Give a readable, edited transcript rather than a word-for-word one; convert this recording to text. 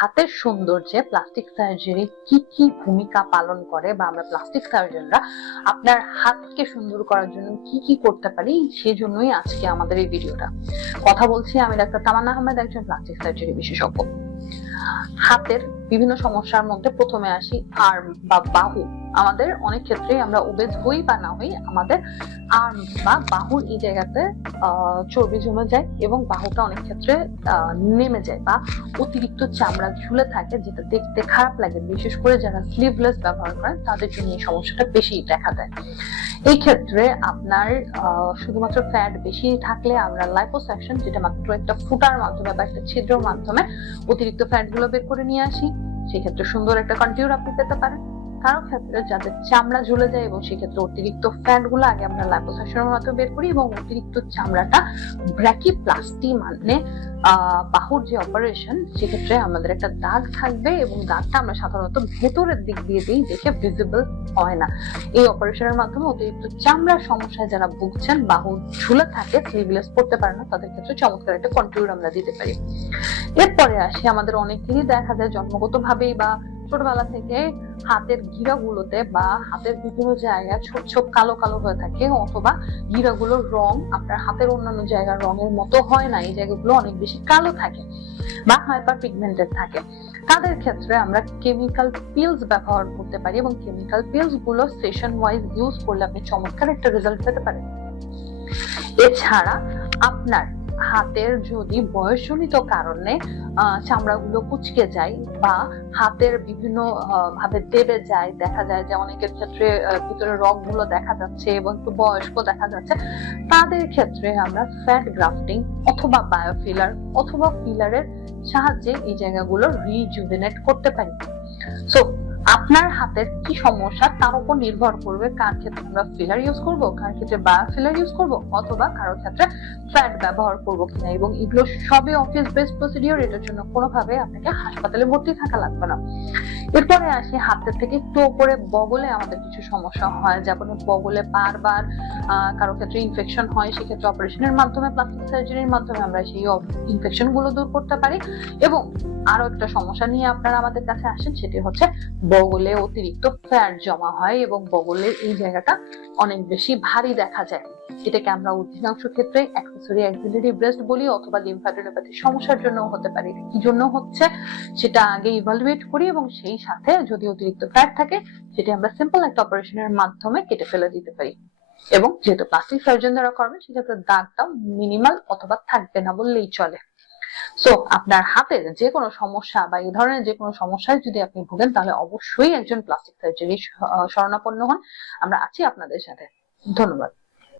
হাতের সৌন্দর্যে plastic surgery কি কি ভূমিকা পালন করে বা আমরা প্লাস্টিক সার্জনরা আপনার হাতকে সুন্দর করার জন্য কি কি করতে পারি, সেজন্যই আজকে আমাদের এই ভিডিওটা। কথা বলছি আমি ডাক্তার তামান্না আহমেদ, একজন প্লাস্টিক সার্জারি বিশেষজ্ঞ। হাতের বিভিন্ন সমস্যার মধ্যে প্রথমে আসি আর্ম বা বাহু। আমাদের অনেক ক্ষেত্রে আমরা ওবেজ হই বা না হই, আমাদের আর্ম বা বাহুর এই জায়গাতে চর্বি জমে যায় এবং বাহুটা অনেক ক্ষেত্রে নেমে যায় বা অতিরিক্ত চামড়া ঝুলে থাকে, যেটা দেখতে খারাপ লাগে। বিশেষ করে যারা স্লিভলেস ব্যবহার করেন তাদের জন্য এই সমস্যাটা বেশি দেখা দেয়। এই ক্ষেত্রে আপনার শুধুমাত্র ফ্যাট বেশি থাকলে আমরা লাইপোসাকশন, যেটা মাত্র একটা ফুটার মাধ্যমে বা একটা ছিদ্রের মাধ্যমে অতিরিক্ত ফ্যাট গুলো বের করে নিয়ে আসি, সেক্ষেত্রে সুন্দর একটা কন্টিউর আপনি পেতে পারেন। কারো ক্ষেত্রে যাদের চামড়া ঝুলে যায় এবং সেক্ষেত্রে অতিরিক্ত ফ্যাট গুলো আগে আমরা লাইপোসাকশনের মাধ্যমে বের করি এবং অতিরিক্ত চামড়াটা ব্র্যাকিপ্লাস্টি, মানে বাহুর যে অপারেশন, সেক্ষেত্রে আমাদের একটা দাগ থাকবে এবং দাগটা আমরা সাধারণত ভেতরের দিক দিয়ে দিই, দেখে ভিজিবল হয় না। এই অপারেশনের মাধ্যমে অতিরিক্ত চামড়ার সমস্যায় যারা ভুগছেন, বাহু ঝুলে থাকে, স্লিভলেস পড়তে পারে না, তাদের ক্ষেত্রে চমৎকার একটা কন্ট্যুর আমরা দিতে পারি। এরপরে আসি, আমাদের অনেকেরই দেখা যায় জন্মগত ভাবেই বা ছোটবেলা থেকে হাতের গিরাগুলোতে বা হাতের বিভিন্ন জায়গায় ছোপ ছোপ কালো কালো হয়ে থাকে, অথবা গিরাগুলোর রং আপনার হাতের অন্যান্য জায়গার রঙের মতো হয় না, এই জায়গাগুলো অনেক বেশি কালো থাকে বা হাইপার পিগমেন্টেড থাকে। তাদের ক্ষেত্রে আমরা কেমিক্যাল পিলস ব্যবহার করতে পারি এবং কেমিক্যাল পিলস গুলো সেশন ওয়াইজ ইউজ করলে আপনি চমৎকার একটা রেজাল্ট পেতে পারেন। এছাড়া আপনার হাতের যদি বয়সজনিত কারণে চামড়াগুলো কুঁচকে যায় বা হাতের বিভিন্ন ভাবে দেবে যায়, দেখা যায় যে অনেকের ক্ষেত্রে ভিতরে রগগুলো দেখা যাচ্ছে এবং একটু বয়স্ক দেখা যাচ্ছে, তাদের ক্ষেত্রে আমরা ফ্যাট গ্রাফটিং অথবা বায়োফিলার অথবা ফিলারের সাহায্যে এই জায়গাগুলো রিজুভেনেট করতে পারি। সো আপনার হাতের কি সমস্যা তার উপর নির্ভর করবে কার ক্ষেত্রে আমরা ফিলার ইউজ করব, কার ক্ষেত্রে বায়োফিলার ইউজ করব, অথবা কারোর ক্ষেত্রে ফ্যাট ব্যবহার করব কিনা। এবং এগুলো সবই অফিস বেসড প্রসিডিওর, এটার জন্য কোনোভাবে আপনাকে হাসপাতালে ভর্তি থাকা লাগবে না। এরপরে আসি, হাতের থেকে একটু উপরে বগলে আমাদের কিছু সমস্যা হয়, যেমন বগলে বারবার কারো ক্ষেত্রে ইনফেকশন হয়, সেক্ষেত্রে অপারেশনের মাধ্যমে, প্লাস্টিক সার্জারির মাধ্যমে আমরা সেই ইনফেকশন গুলো দূর করতে পারি। এবং আরো একটা সমস্যা নিয়ে আপনারা আমাদের কাছে আসেন, সেটি হচ্ছে বগলে অতিরিক্ত ফ্যাট জমা হয় এবং বগলের এই জায়গাটা অনেক বেশি ভারী দেখা যায়। এটাকে আমরা অধিকাংশ ক্ষেত্রে অ্যাক্সেসরি অ্যাক্সিলারি ব্রেস্ট বলি অথবা লিম্ফাডেনোপ্যাথি সমস্যার জন্য হতে পারে। কি জন্য হচ্ছে সেটা আগে ইভালুয়েট করি এবং সেই সাথে যদি অতিরিক্ত ফ্যাট থাকে সেটি আমরা সিম্পল একটা অপারেশনের মাধ্যমে কেটে ফেলে দিতে পারি। এবং যেহেতু প্লাস্টিক সার্জন দ্বারা করবে, সেক্ষেত্রে দাগটা মিনিমাল অথবা থাকবে না বললেই চলে। সো আপনার হাতের যে কোনো সমস্যা বা এই ধরনের যে কোনো সমস্যায় যদি আপনি ভোগেন, তাহলে অবশ্যই একজন প্লাস্টিক সার্জারি শরণাপন্ন হন। আমরা আছি আপনাদের সাথে। ধন্যবাদ।